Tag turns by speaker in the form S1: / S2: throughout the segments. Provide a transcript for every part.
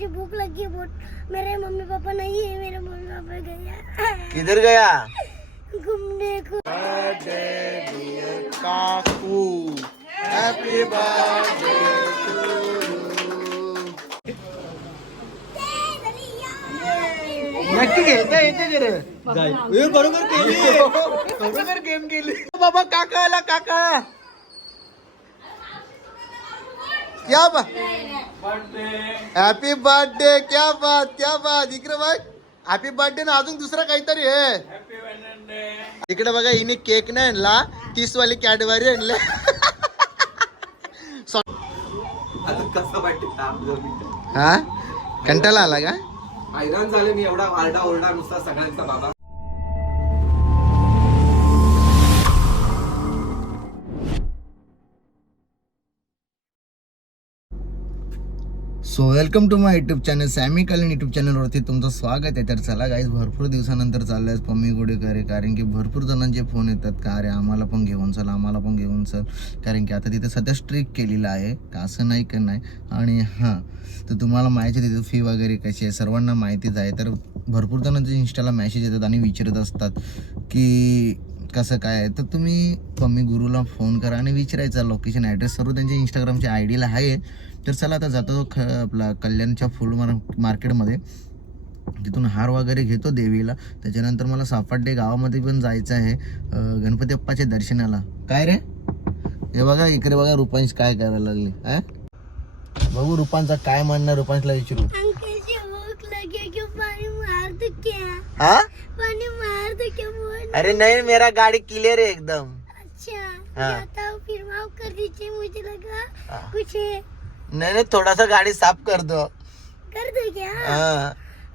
S1: मुझे भूख लगी है बहुत। मेरे मम्मी पापा नहीं है मेरे मम्मी पापा गया
S2: किधर गया?
S1: घूमने को।
S2: काकू हॅपी बर्थडे नक्की खेळता येते रे बरोबर केली बरोबर गेम केली बाबा काका आला काका। क्या बा हॅपी बर्थडे क्या बात क्या बात. इकडे बघ. हॅपी बर्थडे ना अजून दुसरा काहीतरी आहे. इकडे बघा हिने केक नाही आणला. तीस वाली कॅडबरी आणले हा? कंटाळा आला का?
S3: हैराण झाले मी एवढा आरडा ओरडा नुसता सगळ्यांचा बाबा.
S2: So welcome to my YouTube channel Sammy कालीन युट्यूब चॅनलवरती तुमचं स्वागत आहे. तर चला गाईज भरपूर दिवसानंतर चाललंय. पम्मी गोडेकर कारण की भरपूर जणांचे फोन येतात. का अरे आम्हाला पण घेऊन चल आम्हाला पण घेऊन चल. कारण की आता तिथे सध्या स्ट्रिक केलेलं आहे. का असं नाही का नाही? आणि हां तर तुम्हाला माहिती आहे तिथे फी वगैरे कशी आहे. सर्वांना माहितीच आहे. तर भरपूर जणांचे इंस्टाला मेसेज येतात आणि विचारत असतात की कसं काय आहे तर तुम्ही पम्मी गुरुला फोन करा आणि विचारायचा लोकेशन ॲड्रेस सर्व त्यांच्या इंस्टाग्रामच्या आय डीला आहे. तर चला आता जातो ख आपला कल्याणच्या फुल मार मार्केटमध्ये तिथून हार वगैरे घेतो देवीला. त्याच्यानंतर मला सापाड्डे गावामध्ये पण जायचं आहे गणपती बाप्पाच्या दर्शनाला. काय रे? हे बघा इकडे बघा रुपांश काय करायला लागले हा बघू रुपांचा काय म्हणणार रुपांशला विचारू. हा अरे नहीं मेरा गाड़ी क्लियर है एकदम।
S1: अच्छा
S2: हाँ।
S1: फिर माफ़ कर दीजिए मुझे लगा
S2: हाँ।
S1: कुछ है।
S2: नहीं नहीं थोड़ा सा गाड़ी साफ़ कर दो।
S1: कर दो क्या?
S2: हाँ।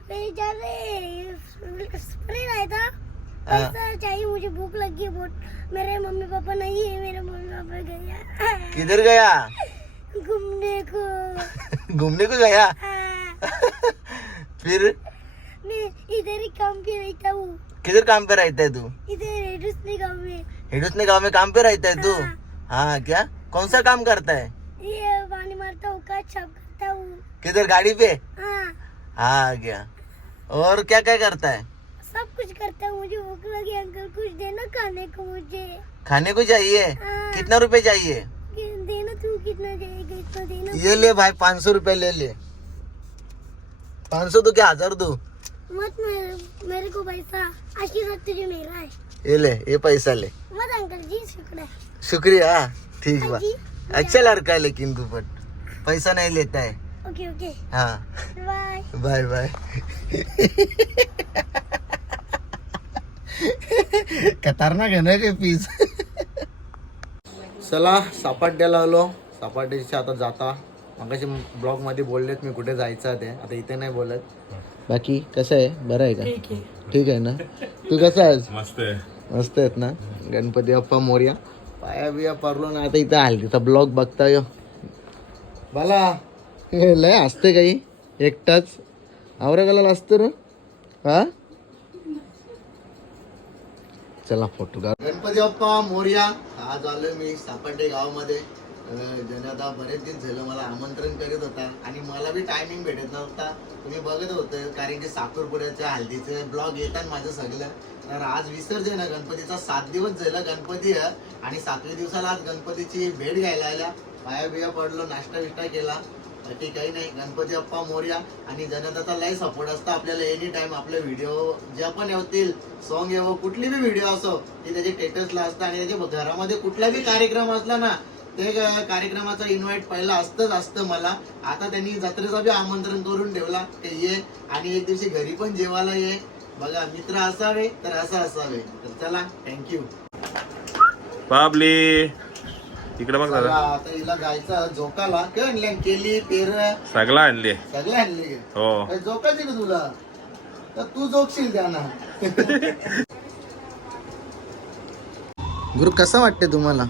S1: मैं जा रहे स्प्रे लाया था।
S2: हाँ।
S1: पैसा चाहिए मुझे भूख लगी है बहुत। मेरे मम्मी पापा नहीं है मेरे मम्मी पापा गया।
S2: किधर गया?
S1: घूमने को।
S2: घूमने को गया?
S1: हाँ,
S2: फिर?
S1: मैं इधर ही काम पे रहता हूँ।
S2: किधर काम पे रहता है तू?
S1: इधर रेडूसने गाँव में।
S2: हिडूसने गाँव में काम पे रहता है तू?
S1: हाँ।
S2: हाँ क्या? कौन सा काम करता है?
S1: ये पानी मारता हूँ का छाप करता हूँ।
S2: किधर गाड़ी पे?
S1: हाँ।
S2: हाँ क्या? और क्या क्या करता है?
S1: सब कुछ करता हूँ मुझे भूख लगी अंकल कुछ देना खाने को मुझे।
S2: खाने को चाहिए?
S1: हाँ।
S2: कितना रुपए चाहिए?
S1: देना तू कितना जाएगा इतना देना
S2: ये ले भाई पाँच सौ रुपये ले ले। पाँच सौ तो क्या हज़ार दो?
S1: मत मेरे, मेरे को पैसा। आशीर्वाद तुझे मेरा है।
S2: ये ले ये पैसा ले।
S1: मत अंकल जी शुक्र है।
S2: शुक्रिया। ठीक बा।
S1: जी
S2: अच्छा लड़का है लेकिन तू पण पैसा नहीं लेता है।
S1: Okay okay.
S2: हाँ।
S1: बाय।
S2: Bye bye. खतरनाक आहे ना ते पीस चला सापाड्याला आलो. सापाड्याच्या आता जाता. मगाशी ब्लॉगमध्ये बोललेत मी कुठे जायचं ते. आता इथे नाही बोलत. बाकी कसं आहे? बरं आहे का? ठीक आहे. ना? तू कसं आहेस?
S4: मस्त आहे.
S2: मस्त आहेत ना? गणपती बाप्पा मोर्या. पाया बिया पडलो ना आता इथं हल्दीचा ब्लॉग बघता यो. बाला हे लय असते काही. एकटाच. औरंगाला असतं ना? हा? चला फोटो गणपती बाप्पा मोर्या. आज आलोय मी सापंडे गावामध्ये. ज्याने आता बरेच दिवस झालं मला आमंत्रण करीत होता आणि मला बी टायमिंग भेटत नव्हता. तुम्ही बघत होतं कारण की साखरपुड्याच्या हल्दीचे ब्लॉग येतात माझं सगळं. तर आज विसर्जन आहे गणपतीचा सात दिवस झाला गणपती आहे आणि सातव्या दिवसाला आज गणपतीची भेट घ्यायला आल्या. पाया बिया पडलो नाश्ता बिष्टा केला. बाकी काही नाही गणपती अप्पा मोर्या आणि जनताचा लय सपोर्ट असतं आपल्याला एनी टाइम आपले व्हिडिओ ज्या पण येतील सॉन्ग येवो कुठली बी व्हिडिओ असो ती त्याचे टेटसला असतं आणि त्याच्या घरामध्ये कुठला बी कार्यक्रम असला ना ते कार्यक्रमाचा इन्व्हाइट पहिला असतंच असतं मला. आता त्यांनी जत्रेचा बी आमंत्रण करून ठेवला की ये. आणि एक दिवशी घरी पण जेवायला ये. बघा मित्र असावे तर असं असावे. तर चला थँक्यू
S4: बाबली इकडे बघ दादा
S2: आता हिला जायचं झोकाला. काय आणल्या केली पेर.
S4: सगळा आणले.
S2: सगळे आणले.
S4: हो.
S2: काय झोकायची का तुला? तर तू झोपशील त्यांना. गुरु कसं वाटते तुम्हाला?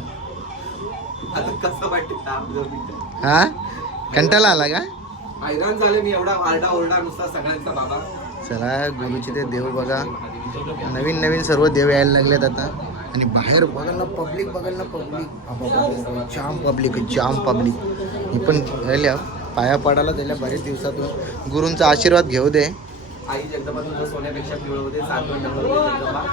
S3: आता कसं वाटते ताप जर मी
S2: हा? कंटाळा आला का?
S3: हैराण झाले मी एवढा आरडा ओरडा नुसता सगळ्यांचा बाबा.
S2: चला गुरुचे ते देव बघा. नवीन नवीन सर्व देव यायला लागलेत आता. आणि बाहेर बघायला पब्लिक बघायला पब्लिक जाम पब्लिक जाम पब्लिक ही पण राहिल्या पाया पडायला दिल्या बरेच दिवसातून. गुरूंचा आशीर्वाद घेऊ दे.
S3: आई जगदंबा सोन्यापेक्षा पिवळं होते सात जगदंबा.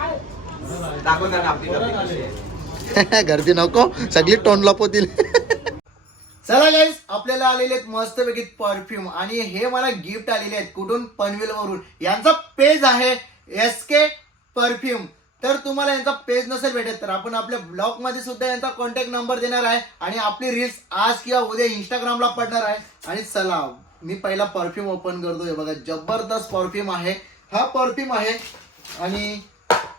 S3: दाखवणार आपली गर्दी कशी आहे.
S2: गर्दी नको. सगळी तोंड लपवतील. चला गाईस आपल्याला आलेले आहेत मस्तपैकी परफ्यूम आणि हे मला गिफ्ट आलेले आहेत कुठून? पनवेल वरून यांचा पेज आहे एस के परफ्यूम तर तुम्हाला यांचा पेज नसेल भेटत तर आपण आपल्या ब्लॉगमध्ये सुद्धा यांचा कॉन्टॅक्ट नंबर देणार आहे. आणि आपली रील्स आज किंवा उद्या इंस्टाग्रामला पडणार आहे. आणि चला मी पहिला परफ्यूम ओपन करतोय. बघा जबरदस्त परफ्यूम आहे. हा परफ्यूम आहे. आणि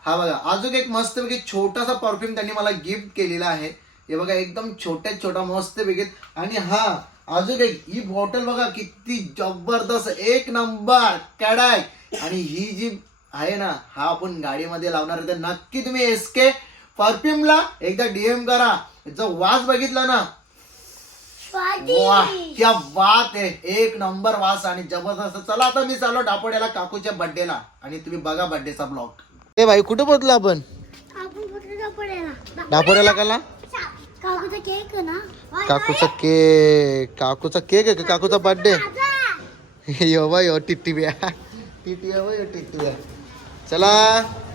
S2: हा बघा अजून एक मस्तपैकी छोटासा परफ्यूम त्यांनी मला गिफ्ट केलेला आहे. हे बघा एकदम छोट्यात छोटा मस्त पैकी आणि हा अजून एक ही बॉटल बघा किती जबरदस्त एक नंबर कडाय आणि ही जी आहे ना हा आपण गाडीमध्ये लावणार आहे तर नक्की तुम्ही एस के परफ्यूमला एकदा डीएम करा. याचा वास बघितला ना वा क्या बात आहे. एक नंबर वास आणि जबरदस्त. चला आता मी चाललो डापोड्याला काकूच्या बर्थडेला आणि तुम्ही बघा बर्थडेचा ब्लॉग ए भाई कुठे पोहोचलो आपण? डापोड्याला कला
S1: काकूचा केक ना?
S2: काकूचा केक. काकूचा केक आहे का? काकूचा बर्थडे यो बा यो टिट्टी बिया. टिटी यो यो टिट्टी बिया. चला.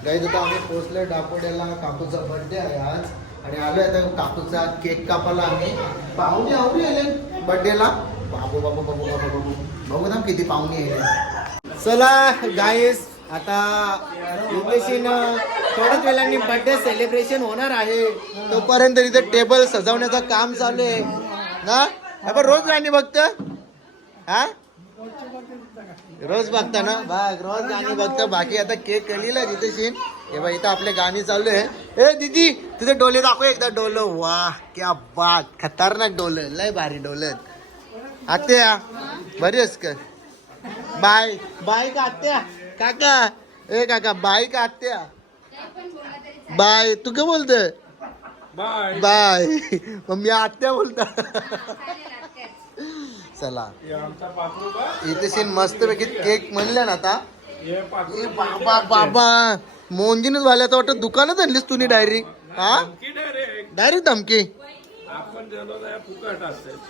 S2: गाईज आता आम्ही पोहोचलो डापोड्याला काकूचा बर्थडे आहे आज. आणि आलोय आता काकूचा केक कापायला आम्ही. पाहुणे आवडी आले बर्थडेला बाबू बाबू बाबू बाबू बाबू. बघू ना किती पाहुणे आले. चला गाईस आता युगेशीन थोड्याच वेळांनी बर्थडे सेलिब्रेशन होणार आहे. तोपर्यंत इथे टेबल सजवण्याचं काम चालू आहे. ना? आपण रोज राणी बघत हा? रोज बघता ना? बघ रोज गाणी बघता बाकी आता केक केलेला तिथे सीन हे बघ इथं आपले गाणी चालू आहे. ए दीदी तुझे डोले दाखव एकदा डोलो. वा क्या बात. खतरनाक डोल. लय भारी डोलं. आत्या बरी आहेस का? बाय. बाय का आत्या? काका ए काका बाय का आत्या? बाय तू काय बोलतोय?
S5: बाय.
S2: बाय मग मी आत्या बोलता. चला. इथे सीन मस्त पैकी केक म्हणले ना आता. ए बाबा बाबा. मोंजीनच वाल्याचं वाटतं दुकानच आणलीस तुम्ही डायरी हा?
S5: डायरेक्ट
S2: डायरेक्ट धमकी.
S5: तर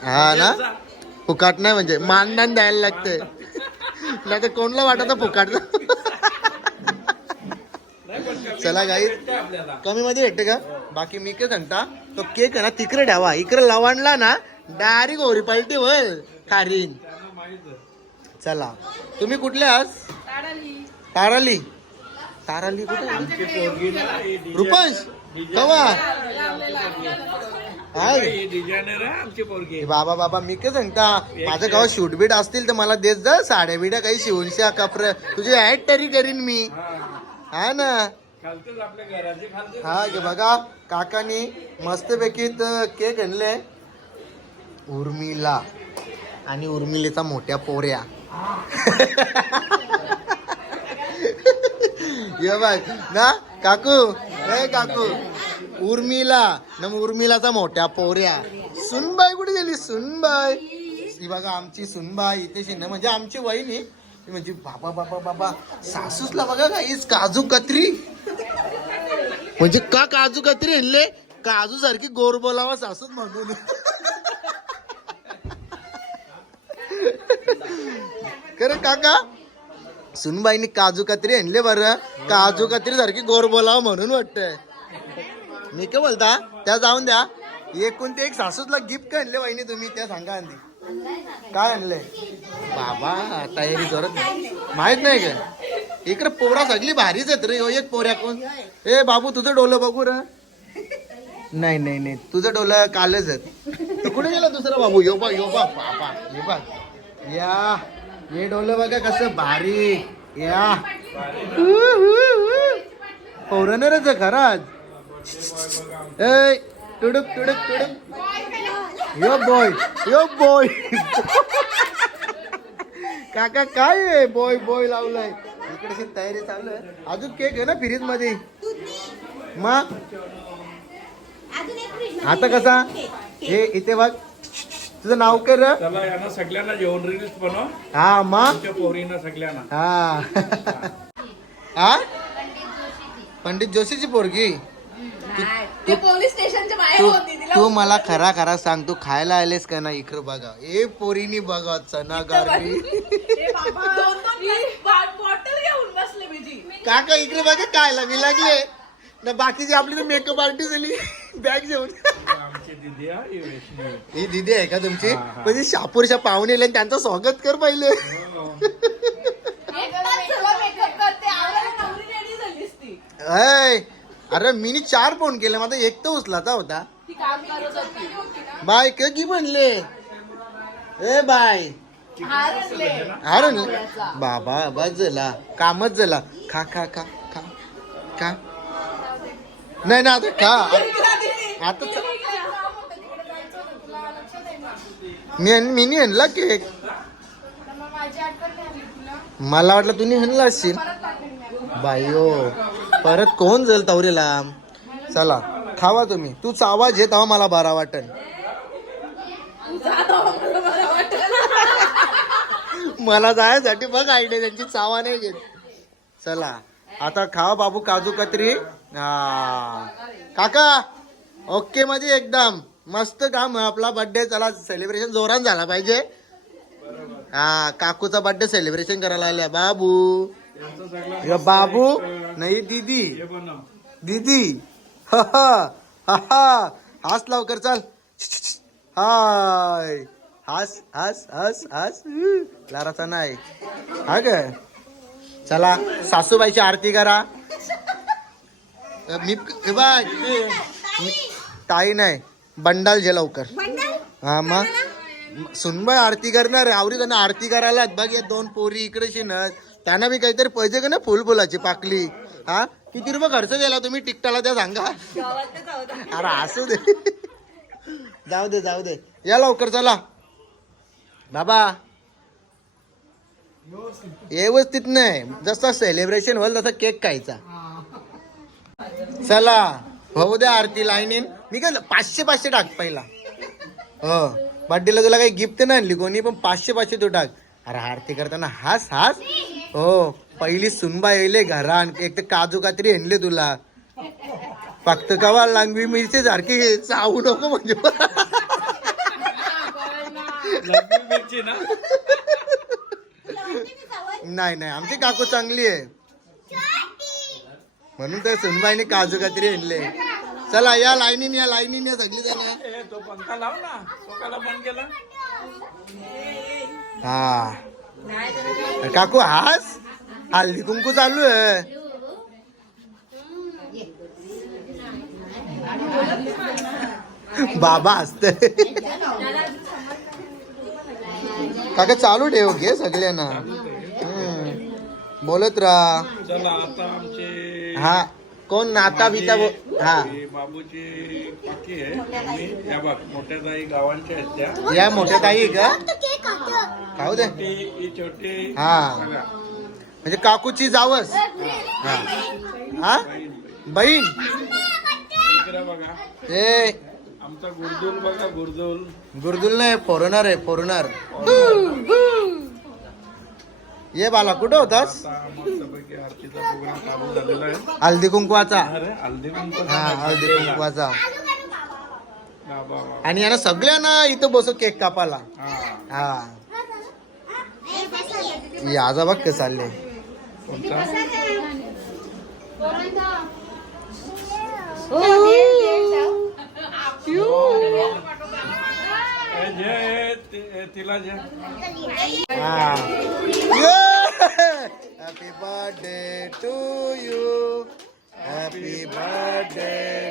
S2: हा ना? फुकाट नाही म्हणजे मानधन द्यायला लागते नाही तर कोणला वाटत फुकाट? चला गाई कमी मध्ये भेटते का? बाकी मी काय सांगता तो केक आहे ना तिकडे ठेवा. इकडे लवणला ना डायरेक्ट ओरी पालटी होईल. खारीन
S5: माहीत
S2: चला. तुम्ही कुठले आज? ताराली. ताराली कुठे? रुपंश? कवा?
S5: ही आहे आमची पोरगी.
S2: बाबा बाबा मी काय सांगता? माझ्या गावात शूट बीट असतील तर मला देत जा. साड्या बिड्या काही शिवूनशा कपडे. तुझी ऍड तरी करीन मी. हा. ना? हा गे बघा. काकानी मस्तपैकी केक आणले उर्मिला. आणि उर्मिलेचा मोठ्या पोऱ्या. ये बघ ना? काकू. हे काकू. उर्मिला. न उर्मिलाचा मोठ्या पोऱ्या. सुनबाई कुठे गेली? सुनबाई. ही बघा आमची सुनबाई इथे शिंदे. म्हणजे आमची वहिनी. म्हणजे बाबा बाबा बाबा. सासूसला बघा काहीच काजू कत्री. म्हणजे का काजू कत्री आणले? काजू सारखी गोर बोलावा सासूच म्हणून. खरं काका? सुनबाईनी काजू कत्री आणले बरं. काजू कत्री सारखी गोर बोलावा म्हणून वाटतंय. मी काय बोलता त्या जाऊन द्या. एकूण ते एक सासूसला गिफ्ट काय आणले वहिनी तुम्ही त्या सांगा आधी काय आणले? बाबा तयारी करत माहीत नाही का? इकडे पोरा सगळी भारीच आहेत रे ह्यो एक पोऱ्या कोण? ए बाबू तुझं डोलं बघू रे. नाही नाही नाही तुझं डोलं कालच आहेत. तर कुठे गेला दुसरा बाबू? यो बघ यो बघ बाबा ये बघ. या हे डोलं बघा कसं भारी. या. पोरणारच खराच. ए टुडुक टुडुक टुडुक यो बॉय यो बॉय काका काय आहे? बॉय बॉय लावलाय. इकडे तयारी चालू आहे. अजून केक आहे ना फ्रीजमध्ये? मग आता कसा? हे इथे बघ. तुझं नाव कर. रे?
S5: चला यांना सगळ्यांना जेवण रील्स बनव.
S2: हा मग
S5: आमच्या पोरींना सगळ्यांना.
S2: हा. हा पंडित जोशीची पोरगी?
S6: ते पोलीस स्टेशनच्या बाहेर
S2: तू
S6: होती तिला
S2: तू मला खरा खरा सांग तू खायला आलेस का ना इकडं बघा. ए पोरीनी बघा चना गारबी
S6: दोन दोन बॉटल घेऊन बसले बिजी.
S2: काका इकडे बघा खायला मी लागले. ना बाकीची आपली तर मेकअप आर्टिस्ट आली. बॅग घेऊन.
S5: आमची दिदी हा ही वैष्णवी.
S2: ही दिदी आहे का तुमची?
S5: हा, हा.
S2: म्हणजे शापूरच्या पाहुणे आले आणि त्यांचं स्वागत कर पहिले.
S6: मेकअप करते. आवडायला नवरी रेडी झालीस ती.
S2: ऐ, अरे मीनी चार फोन केले माझा एक तर उचलाचा होता. बाय क म्हणले? ए बाय अरे बाबा बस झाला कामच झाला खा खा खा खा. खा. नाही ना आता खा. आता मी मी नाही आणला केक. मला वाटलं तुम्ही आणला असशील. बायो परत कोण जाईल तवरेला चला खावा तुम्ही. तू चावा जे तवा मला बारा वाटन. मला जायसाठी बघ आयडिया त्यांची चावा नाही घेत. चला आता खावा बाबू काजू कतरी. हा. काका ओके मध्ये एकदम. मस्त काम आपला बर्थडे चला सेलिब्रेशन जोरात झाला पाहिजे. हा काकूचा बर्थडे सेलिब्रेशन करायला आल्या बाबू. बाबू नाही दीदी. दीदी. हा हा. हा हा. हास लवकर चाल. हाय. हास हास हास हास. लाराचा नाही. हा ग. चला सासूबाईची आरती करा. मी ताई नाही. बंडाल जे लवकर. हा मग? सुनबाई आरती करणार आहे. आवरी त्यांना आरती करायला बघ या दोन पोरी इकडे शिनत त्यांना बी काहीतरी पैसे का ना? फुल फुलाची पाकली. हा? किती रुपये खर्च केला तुम्ही? टिकटाला त्या सांगा. अरे असू दे. जाऊ दे जाऊ दे. या लवकर चला. बाबा. व्यवस्थित नाही. जसं सेलिब्रेशन होईल तसा केक खायचा. चला. भाऊ द्या आरती लाईनीन मी काय पाचशे पाचशे टाक पहिला. हो. बर्थडेला तुला काही गिफ्ट नाही आणली कोणी पण पाचशे पाचशे तू टाक. अरे आरती करताना हास हास. हो. पहिली सुनबा येले घरान. एक तर काजू कात्री आणले तुला. फक्त कवा लांगवी मिरची सारखी चावू नको म्हणजे. नाही नाही. आमची काकू चांगली आहे. म्हणून तर सुनबाईने काजू कात्री आणले. चला या लाईनीन या लाईनीन या सगळी जण. हा. काकू हास? हल्दी कुंकू चालू आहे. बाबा हसते काका चालू ठेव घे सगळ्यांना. बोलत राहा.
S5: चला आता आमचे
S2: हा कोण नाता बिता हा.
S5: बाबूची पाकी आहे. आणि या बघ मोठ्या ताई गावांच्या आहेत त्या.
S2: या मोठ्या ताई का खाऊ दे
S5: ही छोटी.
S2: हा. म्हणजे काकूची जावस. हा. हा? बहीण. ए.
S5: आमचा गुरदुल बघा गुरदुल
S2: गुरुदुल नाही फोरनर आहे फोरनर ये बाला कुठं होतास? हल्दी कुंकवाचा. हा हल्दी कुंकवाचा. आणि यांना सगळ्यांना इथं बसव केक कापाला
S5: हा.
S2: हा. कसं चालले?
S5: तिला जे
S2: हा happy birthday to you happy birthday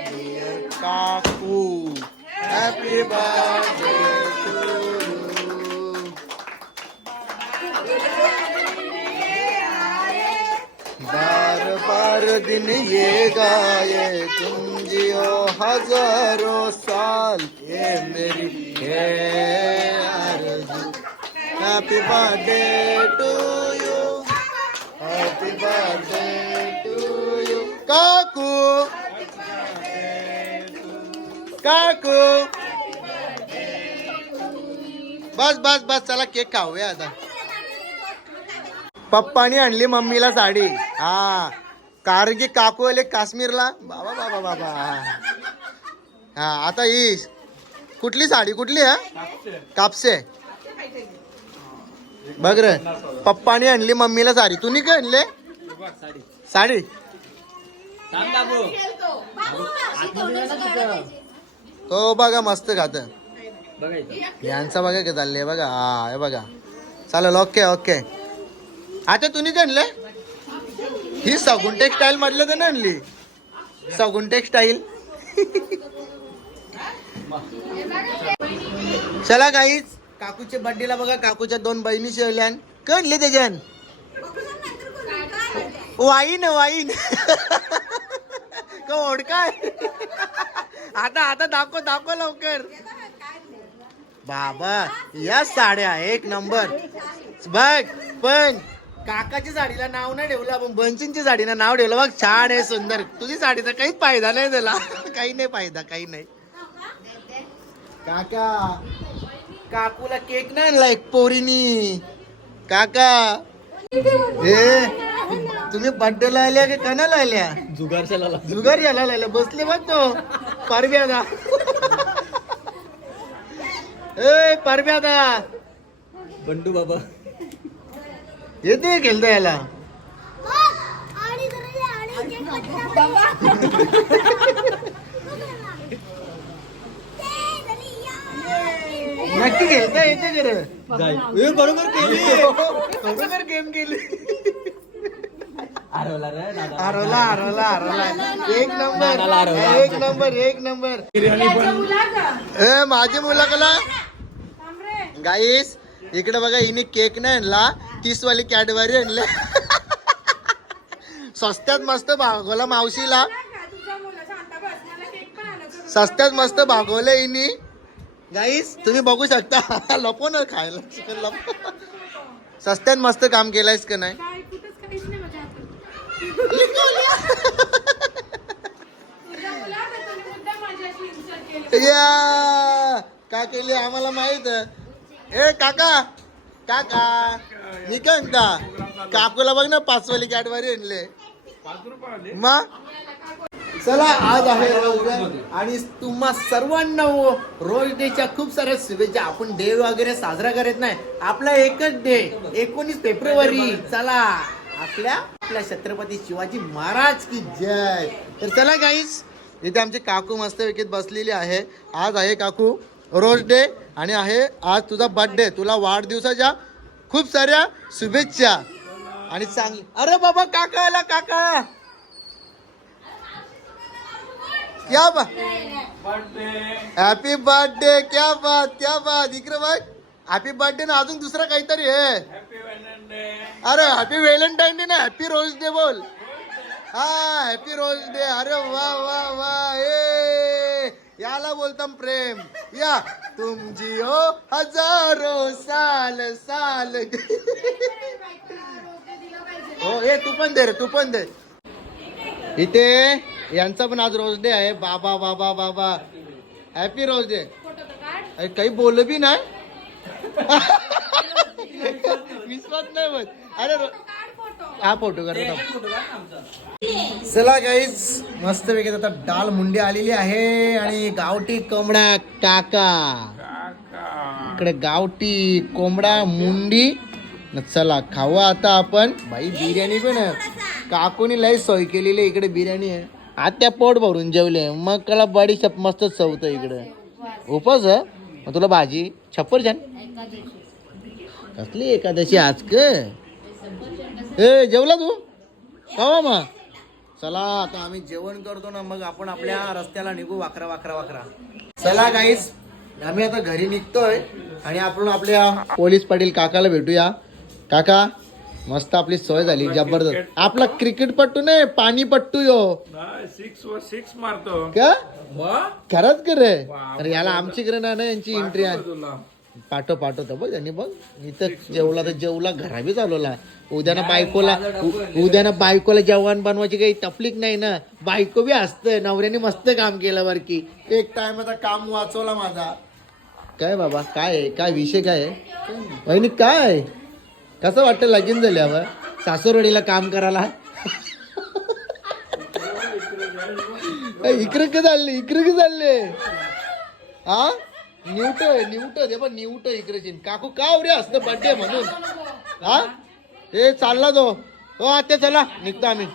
S2: dear काकू हॅपी बर्थडे हर दिन ये गाए तुम जियो हजारों साल ये मेरी है happy birthday to you happy birthday to you काकू काकू। बस बस बस चला केक खाऊया आता। पप्पानी आणली मम्मीला साडी। हा। कारण की काकू आले काश्मीरला. बाबा बाबा बाबा. हा आता ही. कुठली साडी? कुठली आहे कापसे. बघ रे. पप्पाने आणली मम्मीला साडी. तुम्ही काय आणले? साडी. तो बघा मस्त खात. यांचा बघा काय चालले बघा. हा हे बघा. चालेल ओके ओके आता तुम्ही काय आणले? ही सगुन टेक्सटाईल मधलं तर नाही आणली. सगुन टेक्सटाईल. चला काहीच काकूच्या बर्थडेला बघा काकूच्या दोन बहिणी शिवल्यान कणले त्याच्यान. वाईन वाईन. का ओढकाय आता आता दाखव दाखव लवकर. बाबा या साड्या एक नंबर बघ पण काकाच्या साडीला नाव नाही ठेवलं आपण बंचींच्या साडीला नाव ठेवलं. बघ छान आहे सुंदर. तुझी साडीचा काहीच फायदा नाही त्याला. काही नाही फायदा काही नाही. काका काकूला केक नाही आणला एक पोरीनी. काका ए तुम्ही बड्डेला आल्या की कणाला आल्या जुगार जुगार याला आल्या बसले बघ तो. परब्यादा ए परब्यादा
S3: बंडू बाबा.
S2: येते खेळता याला. नक्की खेळता येते खरं. बरोबर केली. बरोबर गेम केली.
S3: हरवला रे दादा.
S2: हरवला हरवला हरवला एक नंबर एक नंबर एक नंबर ए माझी मुलाकला गाईस इकडे बघा हिने केक नाही आणला तीस वाली कॅडबरी आणले. स्वस्त्यात मस्त भागवला मावशीला. सस्त्यात मस्त भागवलं हिनी. गाईस तुम्ही बघू शकता लपो ना खायला चिकन लपो सस्त्यात मस्त काम केलंयस का नाही? या काय केली आम्हाला माहीत? ए काका काका मी काय म्हणता काकूला बघ ना पाचवाली कॅडबरी आणले. मग? चला आज आहे आणि तुम्हा सर्वांना हो, रोज डेच्या खूप साऱ्या शुभेच्छा. आपण डे वगैरे साजरा करत नाही. आपला एकच डे एकोणीस फेब्रुवारी. चला आपल्या आपल्या छत्रपती शिवाजी महाराज की जय. तर चला काहीच इथे आमची काकू मस्त विकेत बसलेली आहे. आज आहे काकू रोज डे आणि आहे आज तुझा बर्थडे तुला वाढदिवसाच्या खूप साऱ्या शुभेच्छा. आणि चांगली अरे बाबा काका आला काका क्या बात हॅपी बर्थडे क्या बात क्या बात. इकडे बघ. हॅपी बर्थडे ना अजून दुसरा काहीतरी आहे. अरे हॅपी व्हॅलेंटाईन डे ना हॅपी रोज डे बोल. हा हॅपी रोज डे अरे वा वा वा. ए! याला बोलतम प्रेम. या. तुम जिओ हो हजारो साल साल. हो ए तू पण दे रे तू पण दे. इथे यांचा पण आज रोज डे आहे. बाबा बाबा बाबा. Happy rose day. अरे काही बोल बी नाही. विश्वास नाही अरे हा फोटो करतो. चला गाईज मस्त पैकी आता डाल मुंडी आलेली आहे आणि गावठी कोंबडा काका. इकडे गावठी कोंबडा मुंडी. चला खाऊ आता आपण. बाई बिर्याणी पण काकूनी लय सोय केलेली आहे इकडे बिर्याणी आहे. आत्या पोट भरून जेवले. मग त्याला बडी शप मस्त चवतं इकडे. उपास आहे? मग तुला भाजी छप्पर छान. कसली एकादशी आज क ए जेवला तू? कवा मग. चला आता आम्ही जेवण करतो ना मग आपण आपल्या रस्त्याला निघू वाकरा वाकरा वाकरा. चला गाईस आम्ही आता घरी निघतोय आणि आपण आपल्या पोलीस पाटील काकाला भेटूया. काका मस्त आपली सोय झाली जबरदस्त. आपला क्रिकेट पट्टू नाही पाणी पट्टू यो.
S5: सिक्स वर सिक्स मारतो.
S2: का? खरंच कर रे? अरे याला आमची कडे ना यांची एंट्री आहे. पाठव पाठवतो बघ त्यांनी बघ इथं जेवला तर जेवला घरा बी चालवला. उद्याना बायकोला उद्याना बायकोला जेवण बनवायची काही तकलीफ नाही ना. बायको बी असतं नवऱ्याने मस्त काम केलं बरं की एक टायमाचा काम वाचवला माझा. काय बाबा काय आहे? काय विषय काय आहे? वहिनी काय? कसं वाटतं लगीन झाल्यावर? सासूरवाडीला काम करायला? इकडे का चालले इकडे का चालले हा न्यूट न्यूट हे पण न्यूट इकडे काकू का उरे असतं बर्थडे म्हणून? हा? ए चालला तो. हो आता चला. निघतो आम्ही.